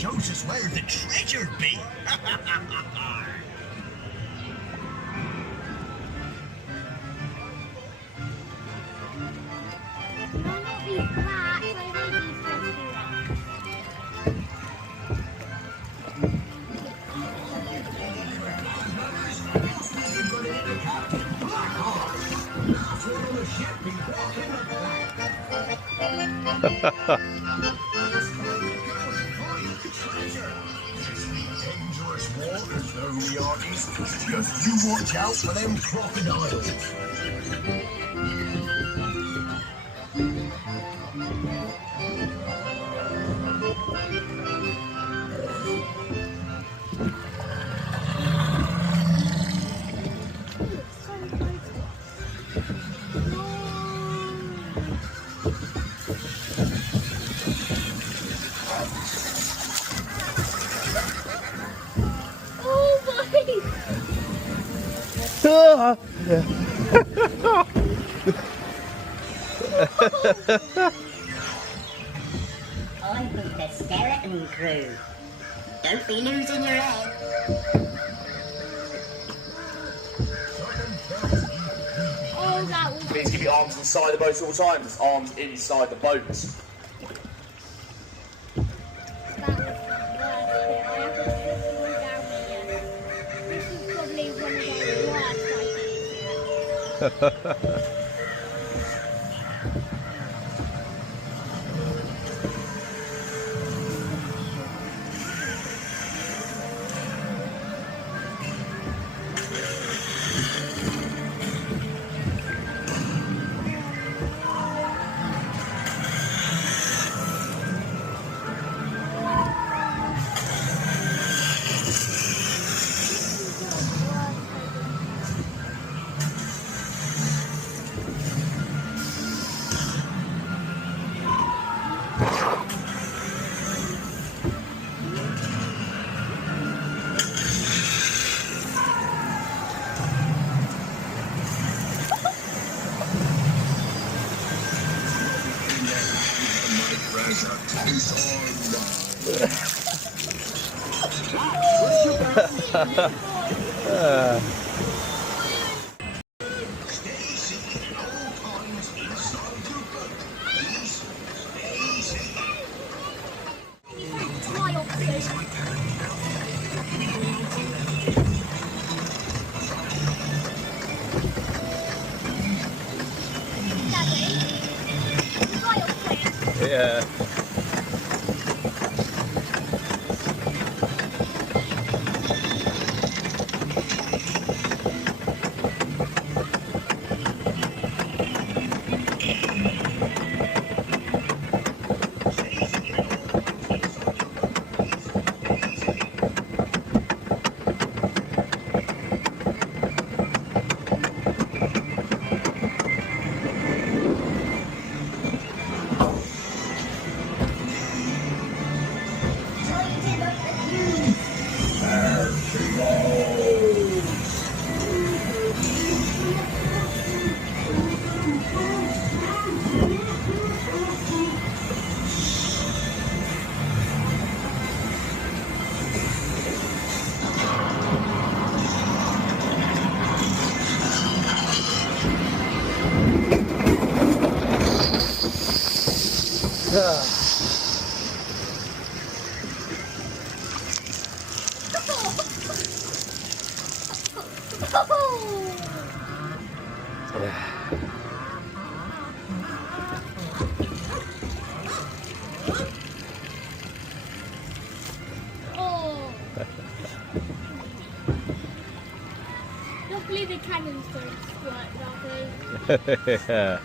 shows us where the treasure be. Might not be flat, so maybe it's just Captain Blackheart. Last one on the ship be walking the treasure. Dangerous waters, though, me hearties. Just you watch out for them crocodiles. I'm the skeleton crew. Don't be losing your head. oh, that was Please keep your arms inside the boat at all times. Arms inside the boat. the worst bit. I haven't put the one down here. This is probably one of the worst I think. Yeah. Oh. Luckily the cannons don't work that way. Yeah.